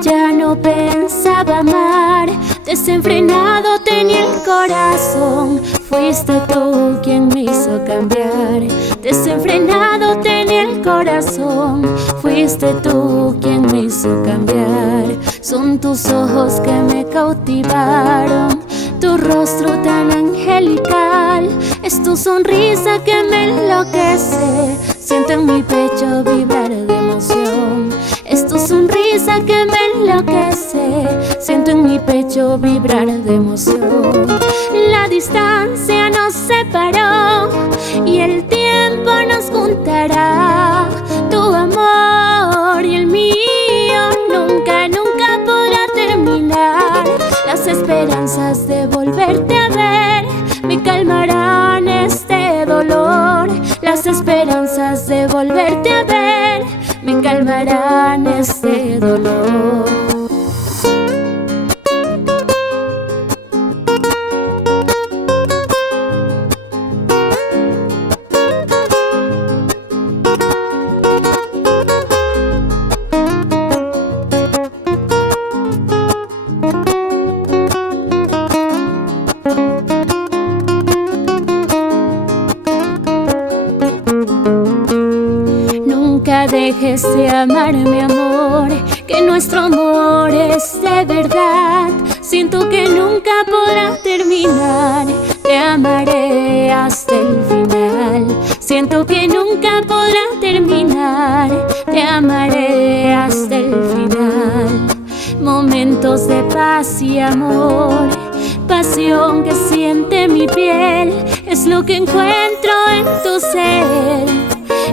ya no pensaba amar, desenfrenado tenía el corazón. Fuiste tú quien me hizo cambiar, desenfrenado tenía el corazón. Fuiste tú quien me hizo cambiar. Son tus ojos que me cautivaron, tu rostro tan angelical. Es tu sonrisa que me enloquece, siento en mi pecho vibrar de emoción. Es tu sonrisa que me enloquece, siento en mi pecho vibrar de emoción. La distancia nos separó y el tiempo nos juntará. Tu amor y el mío nunca, nunca podrá terminar. Las esperanzas de volverte a ver me calmarán este dolor. Las esperanzas de volverte a ver me calmarán este dolor. Dejes de amar, mi amor, que nuestro amor es de verdad. Siento que nunca podrá terminar, te amaré hasta el final. Siento que nunca podrá terminar, te amaré hasta el final. Momentos de paz y amor, pasión que siente mi piel, es lo que encuentro en tu ser.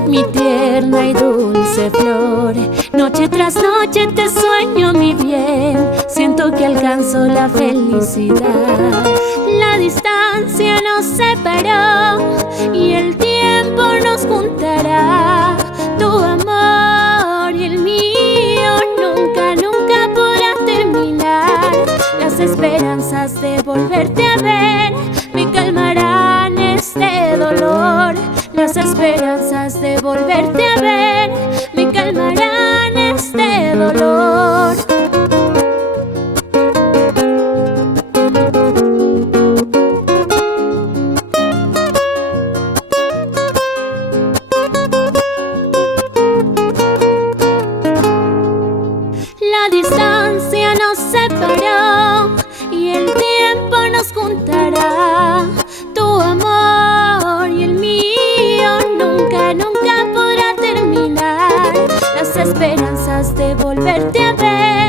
Mi tierna y dulce flor, noche tras noche te sueño mi bien, siento que alcanzo la felicidad. La distancia nos separó y el tiempo nos juntará. Tu amor y el mío nunca, nunca podrá terminar. Las esperanzas de volverte a ver me calmarán este dolor. Las esperanzas de volverte a ver me calmarán este dolor. La distancia nos separó y el tiempo nos juntará. Tu amor y el mío nunca, nunca podrá terminar. Las esperanzas de volverte a ver